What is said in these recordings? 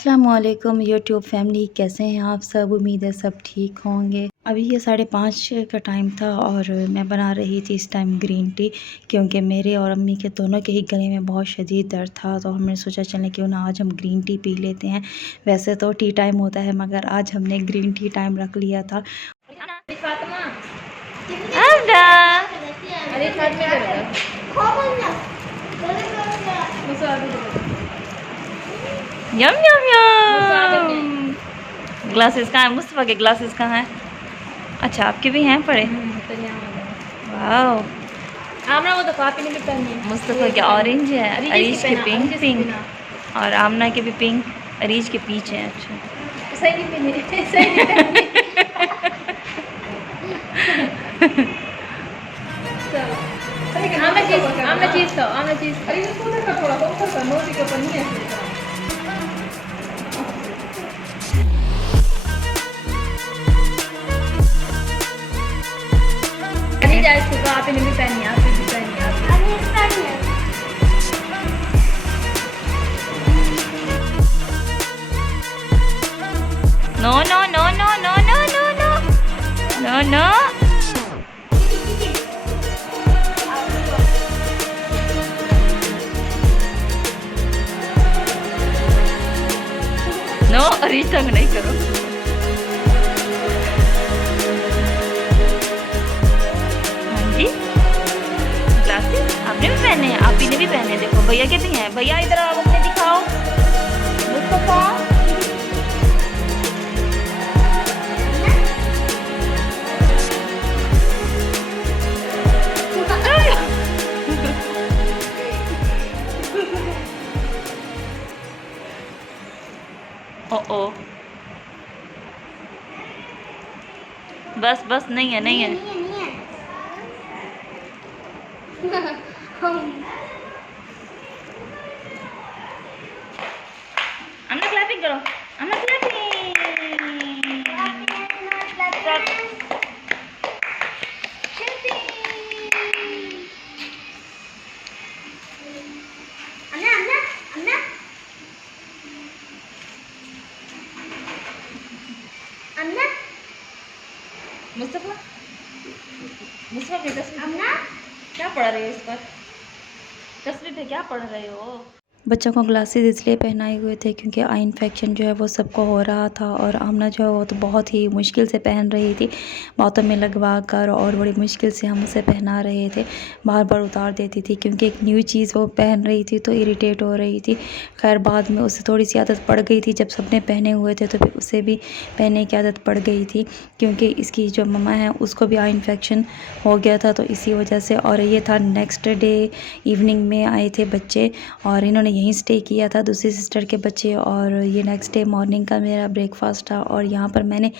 अस्सलामुअलैकुम YouTube family, कैसे हैं आप सब। उम्मीद है सब ठीक होंगे। अभी ये 5:30 का टाइम था और मैं बना रही थी इस टाइम ग्रीन टी, क्योंकि मेरे और अम्मी के दोनों के ही गले में बहुत शदीद दर्द था। तो हमने सोचा चलें क्यों ना आज हम ग्रीन टी पी लेते हैं। वैसे तो टी टाइम होता है, मगर आज हमने ग्रीन टी टाइम रख लिया था। यम यम यम। ग्लासेस कहाँ है? मुस्तफ़ा के ग्लासेस कहाँ हैं? अच्छा, आपके भी हैं पड़े। वाओ, आमना वो तो काफी नहीं पहनी है। मुस्तफ़ा के ऑरेंज है, अरीज के पिंक पिंक, और आमना के भी पिंक, अरीज के पीछे हैं। अच्छा, सही नहीं पहनी, सही नहीं पहनी। आमना चीज तो आमना चीज। अरे इसको देखो थोड़ा ऊपर का नोटी के ऊपर नहीं है। आपने भी पहनी, आपने भी पहनी, no no no no no no no no no no. No, Areej तंग नहीं करो। आपने भी पहने हैं, आप ही ने भी पहने। देखो भैया के भी हैं। भैया इधर आओ, अपने दिखाओ। मुस्तफा ओ बस बस, नहीं है नहीं है। अन्ना क्लैपिंग करो, अन्ना क्लैपिंग। मुस्तफा, मुस्तफा की तस्वीर क्या पढ़ रहे हो? इस पर तस्वीर पे क्या पढ़ रहे हो? बच्चों को ग्लासेस इसलिए पहनाए हुए थे क्योंकि आई इन्फेक्शन जो है वो सबको हो रहा था, और आमना जो है वो तो बहुत ही मुश्किल से पहन रही थी, बातों में लगवा कर, और बड़ी मुश्किल से हम उसे पहना रहे थे। बार बार उतार देती थी क्योंकि एक न्यू चीज़ वो पहन रही थी तो इरिटेट हो रही थी। खैर बाद में उसे थोड़ी सी आदत पड़ गई थी, जब सबने पहने हुए थे तो फिर उसे भी पहनने की आदत पड़ गई थी, क्योंकि इसकी जो मम्मा है उसको भी आई इन्फेक्शन हो गया था, तो इसी वजह से। और ये था नेक्स्ट डे इवनिंग में आए थे बच्चे, और इन्होंने यहीं स्टे किया था, दूसरी सिस्टर के बच्चे। और ये नेक्स्ट डे मॉर्निंग का मेरा ब्रेकफास्ट था, और यहाँ पर मैंने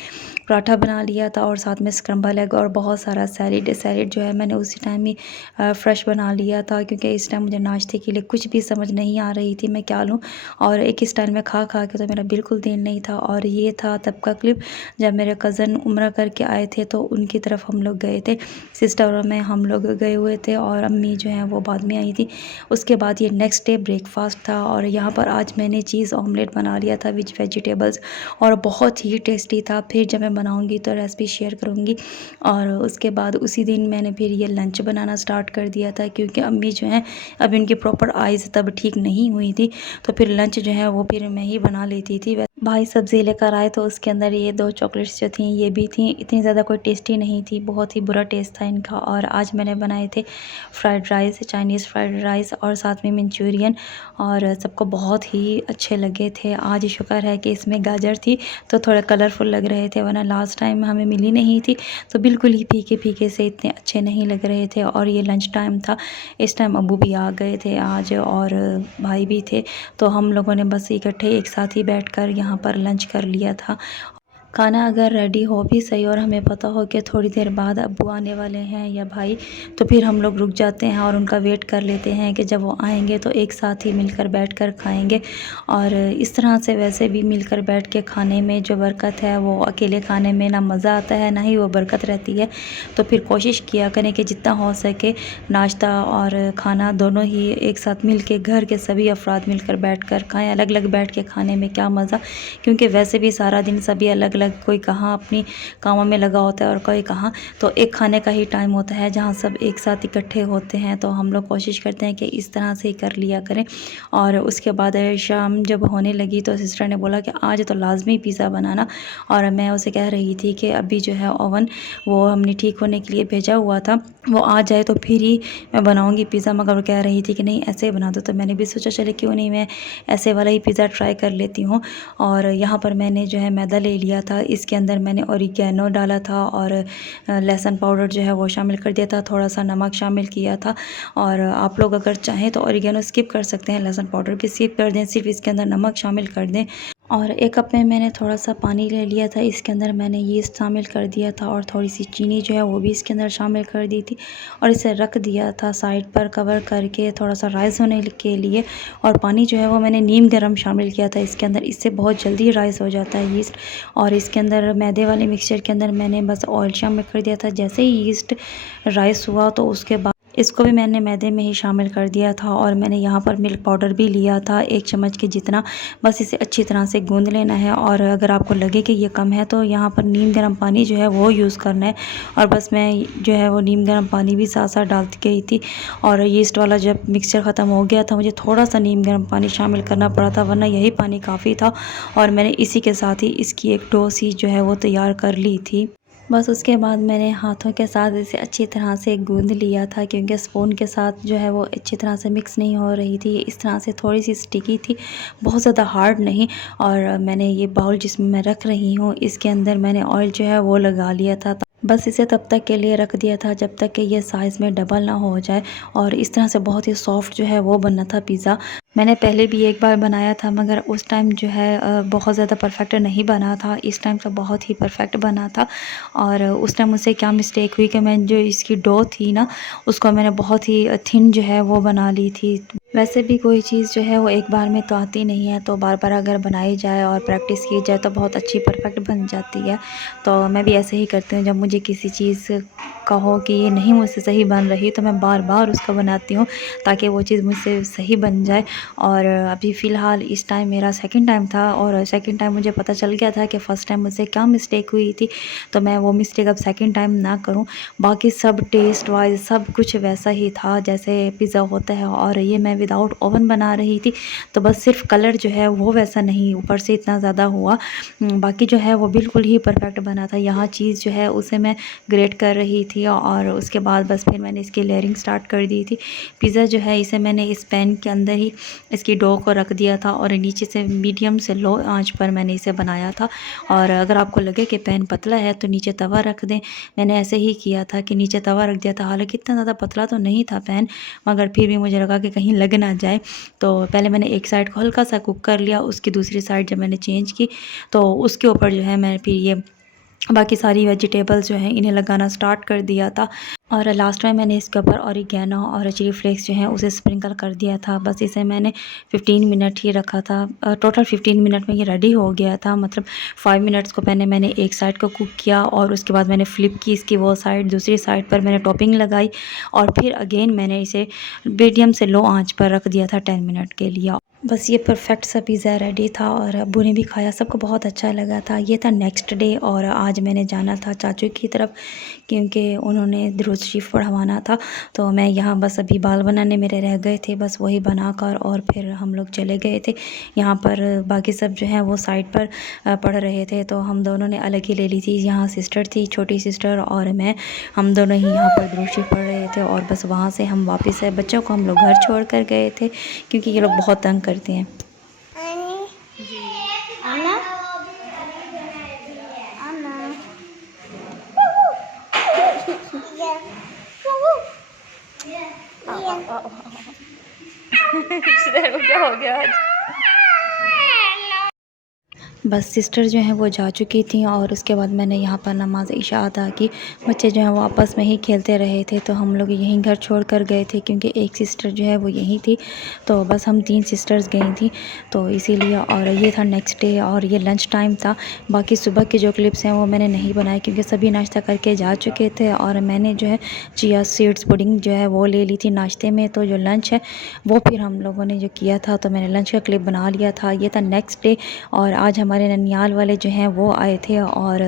पराठा बना लिया था और साथ में स्क्रम्बल एग और बहुत सारा सैलेड जो है मैंने उसी टाइम ही फ्रेश बना लिया था, क्योंकि इस टाइम मुझे नाश्ते के लिए कुछ भी समझ नहीं आ रही थी मैं क्या लूँ, और एक स्टाइल में खा के तो मेरा बिल्कुल दिल नहीं था। और ये था तब का क्लिप जब मेरे कज़न उम्रा करके आए थे, तो उनकी तरफ हम लोग गए थे, सिस्टर और मैं हम लोग गए हुए थे, और अम्मी जो हैं वो बाद में आई थी। उसके बाद ये नेक्स्ट डे ब्रेकफास्ट था, और यहाँ पर आज मैंने चीज़ ऑमलेट बना लिया था विच वेजिटेबल्स, और बहुत ही टेस्टी था। फिर जब मैं बनाऊँगी तो रेसिपी शेयर करूँगी। और उसके बाद उसी दिन मैंने फिर ये लंच बनाना स्टार्ट कर दिया था, क्योंकि अम्मी जो हैं अब इनकी प्रॉपर आइज़ तब ठीक नहीं हुई थी, तो फिर लंच जो है वो फिर मैं ही बना लेती थी। भाई सब्ज़ी लेकर आए तो उसके अंदर ये 2 चॉकलेट्स जो थी ये भी थी, इतनी ज़्यादा कोई टेस्टी नहीं थी, बहुत ही बुरा टेस्ट था इनका। और आज मैंने बनाए थे fried rice, Chinese fried rice, और साथ में मंचूरियन, और सबको बहुत ही अच्छे लगे थे। आज शुक्र है कि इसमें गाजर थी तो थोड़ा कलरफुल लग रहे थे, वरना लास्ट टाइम हमें मिली नहीं थी तो बिल्कुल ही फीके फीके से इतने अच्छे नहीं लग रहे थे। और ये लंच टाइम था, इस टाइम अबू भी आ गए थे आज, और भाई भी थे, तो हम लोगों ने बस इकट्ठे एक साथ ही बैठकर यहाँ पर लंच कर लिया था। खाना अगर रेडी हो भी सही और हमें पता हो कि थोड़ी देर बाद अब्बू आने वाले हैं या भाई, तो फिर हम लोग रुक जाते हैं और उनका वेट कर लेते हैं कि जब वो आएंगे तो एक साथ ही मिलकर बैठकर खाएंगे। और इस तरह से वैसे भी मिलकर बैठ के खाने में जो बरकत है वो अकेले खाने में ना मज़ा आता है ना ही वो बरकत रहती है। तो फिर कोशिश किया करें कि जितना हो सके नाश्ता और खाना दोनों ही एक साथ मिल के घर के सभी अफराद मिलकर बैठ कर खाएँ। अलग अलग बैठ के खाने में क्या मज़ा, क्योंकि वैसे भी सारा दिन सभी अलग अलग, कोई कहाँ अपनी कामों में लगा होता है और कोई कहाँ, तो एक खाने का ही टाइम होता है जहाँ सब एक साथ इकट्ठे होते हैं। तो हम लोग कोशिश करते हैं कि इस तरह से ही कर लिया करें। और उसके बाद शाम जब होने लगी तो सिस्टर ने बोला कि आज तो लाजमी पिज़्ज़ा बनाना। और मैं उसे कह रही थी कि अभी जो है ओवन वो हमने ठीक होने के लिए भेजा हुआ था, वो आ जाए तो फिर ही मैं बनाऊंगी पिज़्ज़ा, मगर वो कह रही थी कि नहीं ऐसे ही बना दो। तो मैंने भी सोचा चले क्यों नहीं मैं ऐसे वाला ही पिज़्ज़ा ट्राई कर लेती हूँ। और यहाँ पर मैंने जो है मैदा ले लिया था, इसके अंदर मैंने ओरिगैनो डाला था और लहसुन पाउडर जो है वो शामिल कर दिया था, थोड़ा सा नमक शामिल किया था। और आप लोग अगर चाहें तो ओरिगैनो स्किप कर सकते हैं, लहसुन पाउडर भी स्किप कर दें, सिर्फ इसके अंदर नमक शामिल कर दें। और एक कप में मैंने थोड़ा सा पानी ले लिया था, इसके अंदर मैंने यीस्ट शामिल कर दिया था और थोड़ी सी चीनी जो है वो भी इसके अंदर शामिल कर दी थी। और इसे रख दिया था साइड पर कवर करके थोड़ा सा राइस होने के लिए। और पानी जो है वो मैंने नीम गर्म शामिल किया था इसके अंदर, इससे बहुत जल्दी राइस हो जाता है यीस्ट। और इसके अंदर मैदे वाले मिक्सचर के अंदर मैंने बस ऑयल शामिल कर दिया था। जैसे ही यीस्ट राइस हुआ तो उसके बाद इसको भी मैंने मैदे में ही शामिल कर दिया था। और मैंने यहाँ पर मिल्क पाउडर भी लिया था 1 चम्मच के जितना, बस इसे अच्छी तरह से गूंद लेना है। और अगर आपको लगे कि ये कम है तो यहाँ पर नीम गर्म पानी जो है वो यूज़ करना है। और बस मैं जो है वो नीम गर्म पानी भी साथ साथ डालती गई थी। और यीस्ट वाला जब मिक्सचर ख़त्म हो गया था मुझे थोड़ा सा नीम गर्म पानी शामिल करना पड़ा था, वरना यही पानी काफ़ी था। और मैंने इसी के साथ ही इसकी एक डो सी जो है वो तैयार कर ली थी। बस उसके बाद मैंने हाथों के साथ इसे अच्छी तरह से गूंद लिया था, क्योंकि स्पून के साथ जो है वो अच्छी तरह से मिक्स नहीं हो रही थी। इस तरह से थोड़ी सी स्टिकी थी, बहुत ज़्यादा हार्ड नहीं। और मैंने ये बाउल जिसमें मैं रख रही हूँ इसके अंदर मैंने ऑयल जो है वो लगा लिया था। बस इसे तब तक के लिए रख दिया था जब तक कि ये साइज़ में डबल ना हो जाए। और इस तरह से बहुत ही सॉफ्ट जो है वो बनना था पिज़्ज़ा। मैंने पहले भी एक बार बनाया था मगर उस टाइम जो है बहुत ज़्यादा परफेक्ट नहीं बना था। इस टाइम तो बहुत ही परफेक्ट बना था। और उस टाइम मुझसे क्या मिस्टेक हुई कि मैं जो इसकी डो थी ना उसको मैंने बहुत ही थिन जो है वो बना ली थी। वैसे भी कोई चीज़ जो है वो एक बार में तो आती नहीं है, तो बार बार अगर बनाई जाए और प्रैक्टिस की जाए तो बहुत अच्छी परफेक्ट बन जाती है। तो मैं भी ऐसे ही करती हूँ, जब मुझे किसी चीज़ कहो कि ये नहीं मुझसे सही बन रही तो मैं बार बार उसको बनाती हूँ ताकि वो चीज़ मुझसे सही बन जाए। और अभी फ़िलहाल इस टाइम मेरा सेकंड टाइम था और सेकंड टाइम मुझे पता चल गया था कि फ़र्स्ट टाइम मुझसे क्या मिस्टेक हुई थी, तो मैं वो मिस्टेक अब सेकंड टाइम ना करूँ। बाकी सब टेस्ट वाइज सब कुछ वैसा ही था जैसे पिज़्ज़ा होता है। और ये मैं विदाउट ओवन बना रही थी, तो बस सिर्फ कलर जो है वो वैसा नहीं ऊपर से इतना ज़्यादा हुआ, बाकी जो है वो बिल्कुल ही परफेक्ट बना था। यहाँ चीज़ जो है उसे मैं ग्रेट कर रही थी और उसके बाद बस फिर मैंने इसकी लेयरिंग स्टार्ट कर दी थी। पिज़्ज़ा जो है इसे मैंने इस पैन के अंदर ही इसकी डो को रख दिया था और नीचे से मीडियम से लो आंच पर मैंने इसे बनाया था। और अगर आपको लगे कि पैन पतला है तो नीचे तवा रख दें। मैंने ऐसे ही किया था कि नीचे तवा रख दिया था, हालांकि इतना ज़्यादा पतला तो नहीं था पैन, मगर फिर भी मुझे लगा कि कहीं लग ना जाए। तो पहले मैंने एक साइड को हल्का सा कुक कर लिया, उसकी दूसरी साइड जब मैंने चेंज की तो उसके ऊपर जो है मैं फिर ये बाकी सारी वेजिटेबल्स जो हैं इन्हें लगाना स्टार्ट कर दिया था। और लास्ट में मैंने इसके ऊपर ऑरिगेनो और चिली फ्लेक्स जो हैं उसे स्प्रिंकल कर दिया था। बस इसे मैंने 15 मिनट ही रखा था, टोटल 15 मिनट में ये रेडी हो गया था। मतलब 5 मिनट्स को पहले मैंने एक साइड को कुक किया और उसके बाद मैंने फ्लिप की इसकी वो साइड, दूसरी साइड पर मैंने टॉपिंग लगाई और फिर अगेन मैंने इसे मीडियम से लो आंच पर रख दिया था 10 मिनट के लिए। बस ये परफेक्ट सा पिज़्ज़ा रेडी था और अब्बू ने भी खाया, सबको बहुत अच्छा लगा था। ये था नेक्स्ट डे और आज मैंने जाना था चाचू की तरफ क्योंकि उन्होंने दुरूद शरीफ पढ़वाना था। तो मैं यहाँ बस अभी बाल बनाने मेरे रह गए थे, बस वही बनाकर और फिर हम लोग चले गए थे। यहाँ पर बाकी सब जो है वो साइड पर पढ़ रहे थे तो हम दोनों ने अलग ही ले ली थी। यहाँ सिस्टर थी, छोटी सिस्टर और मैं, हम दोनों ही यहाँ पर दुरूद शरीफ पढ़ रहे थे। और बस वहाँ से हम वापस है, बच्चों को हम लोग घर छोड़ कर गए थे क्योंकि ये लोग बहुत तंग करते हैं। क्या हो गया आज? बस सिस्टर जो हैं वो जा चुकी थी और उसके बाद मैंने यहाँ पर नमाज़ इशा अदा की। बच्चे जो हैं वो आपस में ही खेलते रहे थे, तो हम लोग यहीं घर छोड़ कर गए थे क्योंकि एक सिस्टर जो है वो यहीं थी, तो बस हम 3 सिस्टर्स गई थी, तो इसीलिए। और ये था नेक्स्ट डे और ये लंच टाइम था। बाकी सुबह के जो क्लिप्स हैं वो मैंने नहीं बनाए क्योंकि सभी नाश्ता करके जा चुके थे और मैंने जो है चिया सीड्स पुडिंग जो है वो ले ली थी नाश्ते में। तो जो लंच है वो फिर हम लोगों ने जो किया था, तो मैंने लंच का क्लिप बना लिया था। ये था नेक्स्ट डे और आज हमारे ननियाल वाले जो हैं वो आए थे और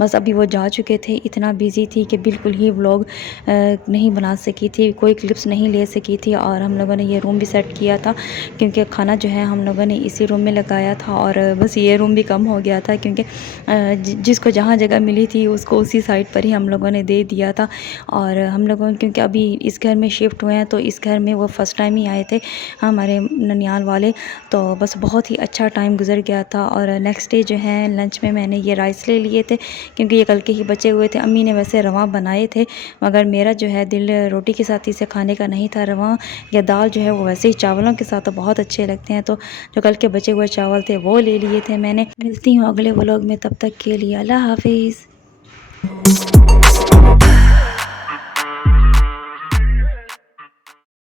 बस अभी वो जा चुके थे। इतना बिज़ी थी कि बिल्कुल ही व्लॉग नहीं बना सकी थी, कोई क्लिप्स नहीं ले सकी थी। और हम लोगों ने ये रूम भी सेट किया था क्योंकि खाना जो है हम लोगों ने इसी रूम में लगाया था और बस ये रूम भी कम हो गया था क्योंकि जिसको जहाँ जगह मिली थी उसको उसी साइड पर ही हम लोगों ने दे दिया था। और हम लोगों क्योंकि अभी इस घर में शिफ्ट हुए हैं तो इस घर में वो फ़र्स्ट टाइम ही आए थे हमारे ननियाल वाले, तो बस बहुत ही अच्छा टाइम गुजर गया था। और नेक्स्ट डे जो है लंच में मैंने ये राइस ले लिए थे क्योंकि ये कल के ही बचे हुए थे। अम्मी ने वैसे रवा बनाए थे मगर मेरा जो है दिल रोटी के साथ इसे खाने का नहीं था। रवा या दाल जो है वो वैसे ही चावलों के साथ तो बहुत अच्छे लगते हैं, तो जो कल के बचे हुए चावल थे वो ले लिए थे मैंने। मिलती हूँ अगले व्लॉग में, तब तक के लिए अल्लाह हाफिज़।